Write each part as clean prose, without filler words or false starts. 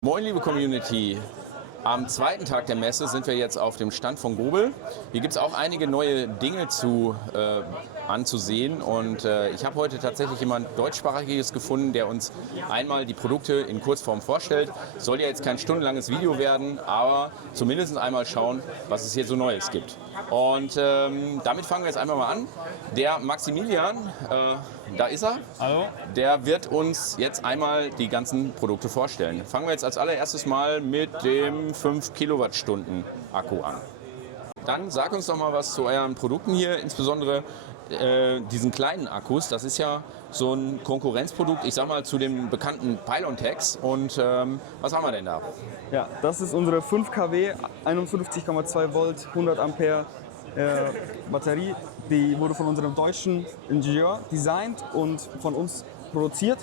Moin liebe Community, am zweiten Tag der Messe sind wir jetzt auf dem Stand von Gobel. Hier gibt es auch einige neue Dinge anzusehen und ich habe heute tatsächlich jemand Deutschsprachiges gefunden, der uns einmal die Produkte in Kurzform vorstellt. Soll ja jetzt kein stundenlanges Video werden, aber zumindest einmal schauen, was es hier so Neues gibt. Und damit fangen wir jetzt einmal mal an. Der Maximilian, da ist er. Hallo. Der wird uns jetzt einmal die ganzen Produkte vorstellen. Fangen wir jetzt als allererstes mal mit dem 5 Kilowattstunden Akku an. Dann sag uns doch mal was zu euren Produkten hier, insbesondere diesen kleinen Akkus. Das ist ja so ein Konkurrenzprodukt, ich sag mal, zu dem bekannten Pylontech. Und was haben wir denn da? Ja, das ist unsere 5 kW, 51,2 Volt, 100 Ampere Batterie. Die wurde von unserem deutschen Ingenieur designt und von uns produziert.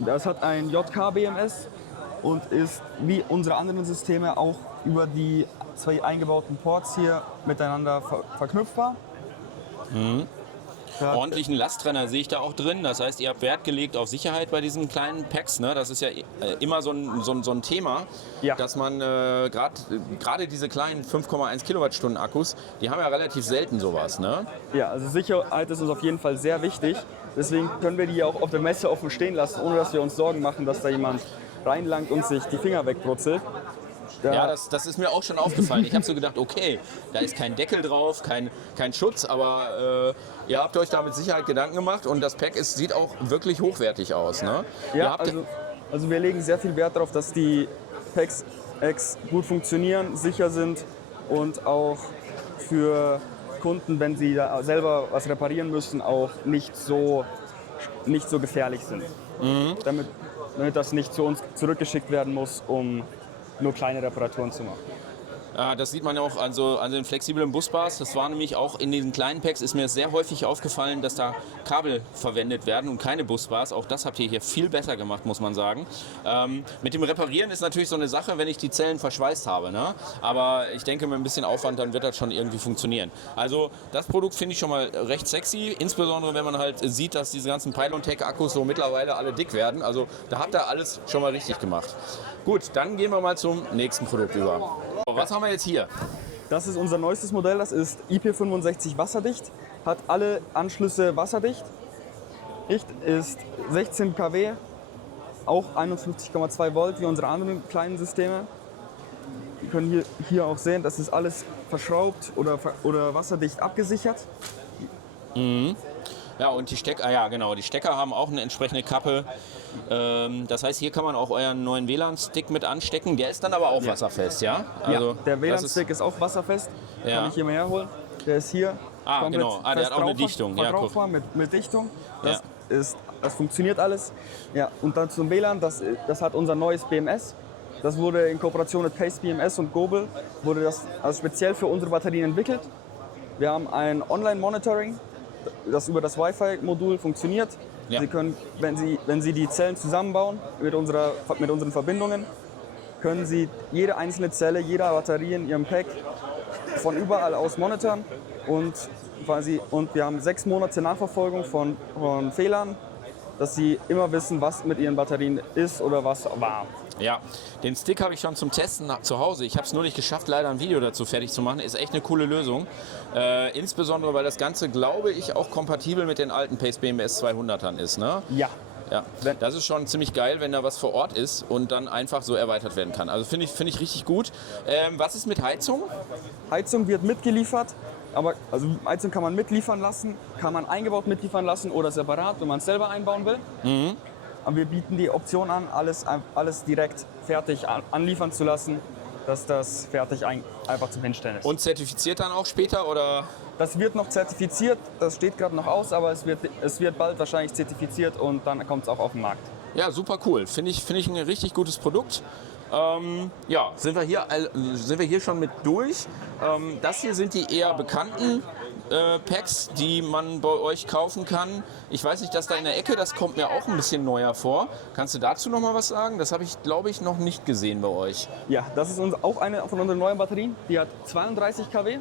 Das hat ein JK-BMS und ist wie unsere anderen Systeme auch über die zwei eingebauten Ports hier miteinander verknüpfbar. Ja. Ordentlichen Lasttrenner sehe ich da auch drin. Das heißt, ihr habt Wert gelegt auf Sicherheit bei diesen kleinen Packs. Ne? Das ist ja immer so ein Thema, Ja. dass man gerade diese kleinen 5,1 Kilowattstunden Akkus, die haben ja relativ selten sowas. Ne? Ja, also Sicherheit ist uns auf jeden Fall sehr wichtig. Deswegen können wir die auch auf der Messe offen stehen lassen, ohne dass wir uns Sorgen machen, dass da jemand reinlangt und sich die Finger wegbrutzelt. Ja, das ist mir auch schon aufgefallen. Ich habe so gedacht, okay, da ist kein Deckel drauf, kein Schutz, aber ihr habt euch da mit Sicherheit Gedanken gemacht und das Pack sieht auch wirklich hochwertig aus. Ne? Ja, also wir legen sehr viel Wert darauf, dass die Packs gut funktionieren, sicher sind und auch für Kunden, wenn sie da selber was reparieren müssen, auch nicht so gefährlich sind. Damit das nicht zu uns zurückgeschickt werden muss, um nur kleine Reparaturen zu machen. Das sieht man ja auch an den flexiblen Busbars. Das war nämlich auch in diesen kleinen Packs, ist mir sehr häufig aufgefallen, dass da Kabel verwendet werden und keine Busbars. Auch das habt ihr hier viel besser gemacht, muss man sagen. Mit dem Reparieren ist natürlich so eine Sache, wenn ich die Zellen verschweißt habe. Ne? Aber ich denke, mit ein bisschen Aufwand, dann wird das schon irgendwie funktionieren. Also das Produkt finde ich schon mal recht sexy, insbesondere wenn man halt sieht, dass diese ganzen Pylontech-Akkus so mittlerweile alle dick werden. Also da habt ihr alles schon mal richtig gemacht. Gut, dann gehen wir mal zum nächsten Produkt über. Was haben wir jetzt hier? Das ist unser neuestes Modell, das ist IP65 wasserdicht, hat alle Anschlüsse wasserdicht, ist 16 kW, auch 51,2 Volt wie unsere anderen kleinen Systeme. Wir können hier auch sehen, das ist alles verschraubt oder wasserdicht abgesichert. Ja, und die Stecker haben auch eine entsprechende Kappe. Das heißt, hier kann man auch euren neuen WLAN-Stick mit anstecken. Der ist dann aber auch wasserfest, ja? Also, ja, der WLAN-Stick ist auch wasserfest. Ja. Kann ich hier mal herholen. Der ist hier. Genau. Der hat auch eine Dichtung. Ja, cool. mit Dichtung. Das funktioniert alles. Ja, und dann zum WLAN, das hat unser neues BMS. Das wurde in Kooperation mit Pace BMS und Gobel, wurde das also speziell für unsere Batterien entwickelt. Wir haben ein Online-Monitoring, das über das Wi-Fi-Modul funktioniert. Ja. Sie können, wenn Sie die Zellen zusammenbauen mit unseren Verbindungen, können Sie jede einzelne Zelle, jede Batterie in Ihrem Pack von überall aus monitoren und wir haben 6 Monate Nachverfolgung von Fehlern, dass Sie immer wissen, was mit Ihren Batterien ist oder was war. Ja, den Stick habe ich schon zum Testen zu Hause. Ich habe es nur nicht geschafft, leider ein Video dazu fertig zu machen. Ist echt eine coole Lösung. Insbesondere, weil das Ganze, glaube ich, auch kompatibel mit den alten Pace BMS 200ern ist. Ne? Ja. Ja, das ist schon ziemlich geil, wenn da was vor Ort ist und dann einfach so erweitert werden kann. Also finde ich richtig gut. Was ist mit Heizung? Heizung wird mitgeliefert. Also Heizung kann man mitliefern lassen, kann man eingebaut mitliefern lassen oder separat, wenn man es selber einbauen will. Aber wir bieten die Option an, alles direkt fertig anliefern zu lassen, dass das fertig einfach zum Hinstellen ist. Und zertifiziert dann auch später, oder? Das wird noch zertifiziert, das steht gerade noch aus, aber es wird bald wahrscheinlich zertifiziert und dann kommt es auch auf den Markt. Ja, super cool. Finde ich ein richtig gutes Produkt. Sind wir hier schon mit durch. Das hier sind die eher bekannten Packs, die man bei euch kaufen kann. Ich weiß nicht, dass da in der Ecke, das kommt mir auch ein bisschen neuer vor. Kannst du dazu noch mal was sagen? Das habe ich, glaube ich, noch nicht gesehen bei euch. Ja, das ist auch eine von unseren neuen Batterien. Die hat 32 kW,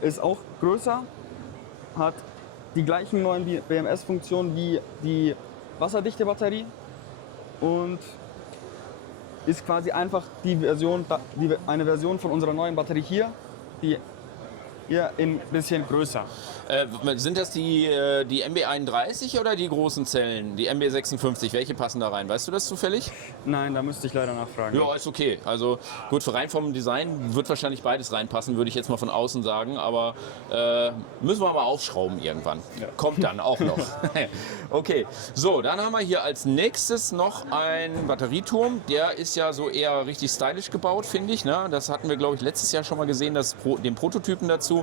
ist auch größer, hat die gleichen neuen BMS-Funktionen wie die wasserdichte Batterie und ist quasi einfach eine Version von unserer neuen Batterie hier, die hier ein bisschen größer. Sind das die MB31 oder die großen Zellen, die MB56? Welche passen da rein? Weißt du das zufällig? Nein, da müsste ich leider nachfragen. Ja, ist okay. Also gut, rein vom Design wird wahrscheinlich beides reinpassen, würde ich jetzt mal von außen sagen. Aber müssen wir aber aufschrauben irgendwann. Ja. Kommt dann auch noch. Okay, so, dann haben wir hier als nächstes noch einen Batterieturm. Der ist ja so eher richtig stylisch gebaut, finde ich. Ne? Das hatten wir, glaube ich, letztes Jahr schon mal gesehen, den Prototypen dazu.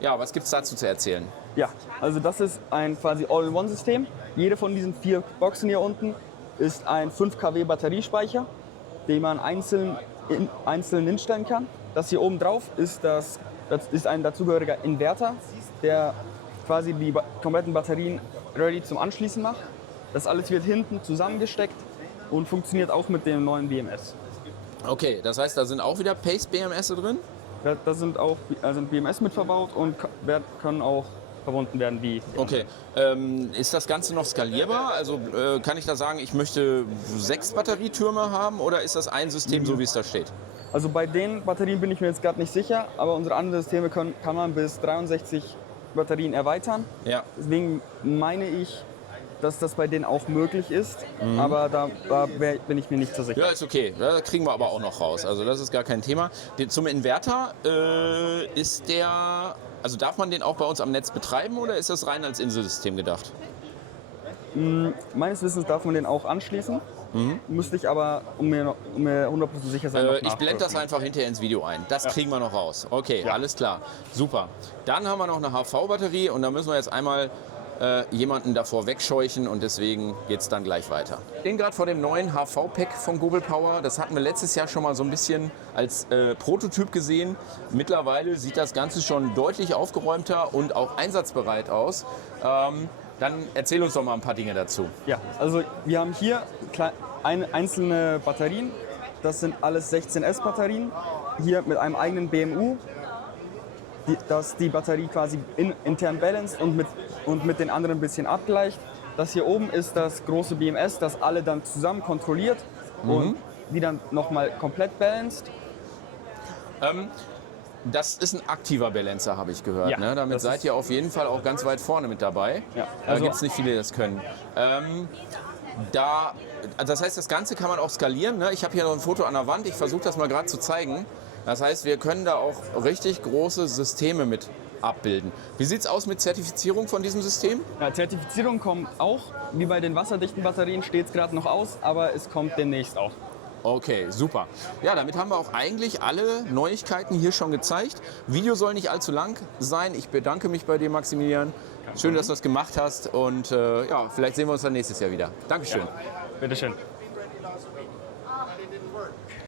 Ja, was gibt es dazu zu erzählen? Ja, also das ist ein quasi All-in-One-System. Jede von diesen 4 Boxen hier unten ist ein 5 kW Batteriespeicher, den man einzeln hinstellen kann. Das hier oben drauf ist, das ist ein dazugehöriger Inverter, der quasi die kompletten Batterien ready zum Anschließen macht. Das alles wird hinten zusammengesteckt und funktioniert auch mit dem neuen BMS. Okay, das heißt, da sind auch wieder Pace BMS drin? Da sind auch BMS mit verbaut und können auch verbunden werden wie. Okay, ist das Ganze noch skalierbar? Also kann ich da sagen, ich möchte 6 Batterietürme haben oder ist das ein System, so wie es da steht? Also bei den Batterien bin ich mir jetzt gerade nicht sicher, aber unsere anderen Systeme kann man bis 63 Batterien erweitern. Ja. Deswegen meine ich, dass das bei denen auch möglich ist, aber da bin ich mir nicht so sicher. Ja, ist okay. Da kriegen wir aber auch noch raus. Also das ist gar kein Thema. Zum Inverter also darf man den auch bei uns am Netz betreiben oder ist das rein als Inselsystem gedacht? Meines Wissens darf man den auch anschließen. Müsste ich aber, um mir 100% sicher sein, noch ich blende das einfach hinterher ins Video ein. Das kriegen wir noch raus. Okay, alles klar. Super. Dann haben wir noch eine HV-Batterie und da müssen wir jetzt einmal jemanden davor wegscheuchen und deswegen geht es dann gleich weiter. Ich stehe gerade vor dem neuen HV-Pack von GoBel-Power. Das hatten wir letztes Jahr schon mal so ein bisschen als Prototyp gesehen. Mittlerweile sieht das Ganze schon deutlich aufgeräumter und auch einsatzbereit aus. Dann erzähl uns doch mal ein paar Dinge dazu. Ja, also wir haben hier einzelne Batterien. Das sind alles 16S-Batterien. Hier mit einem eigenen BMU, dass die Batterie quasi intern balanced und mit den anderen ein bisschen abgleicht. Das hier oben ist das große BMS, das alle dann zusammen kontrolliert und die dann nochmal komplett balanced. Das ist ein aktiver Balancer, habe ich gehört. Ja, Ne? Damit seid ihr auf jeden Fall auch ganz weit vorne mit dabei. Ja, Da also gibt es nicht viele, die das können. Das heißt, das Ganze kann man auch skalieren. Ne? Ich habe hier noch ein Foto an der Wand. Ich versuche das mal gerade zu zeigen. Das heißt, wir können da auch richtig große Systeme mit abbilden. Wie sieht es aus mit Zertifizierung von diesem System? Ja, Zertifizierung kommt auch, wie bei den wasserdichten Batterien steht es gerade noch aus, aber es kommt demnächst auch. Okay, super. Ja, damit haben wir auch eigentlich alle Neuigkeiten hier schon gezeigt. Video soll nicht allzu lang sein. Ich bedanke mich bei dir, Maximilian. Schön, dass du das gemacht hast und ja, vielleicht sehen wir uns dann nächstes Jahr wieder. Dankeschön. Bitteschön.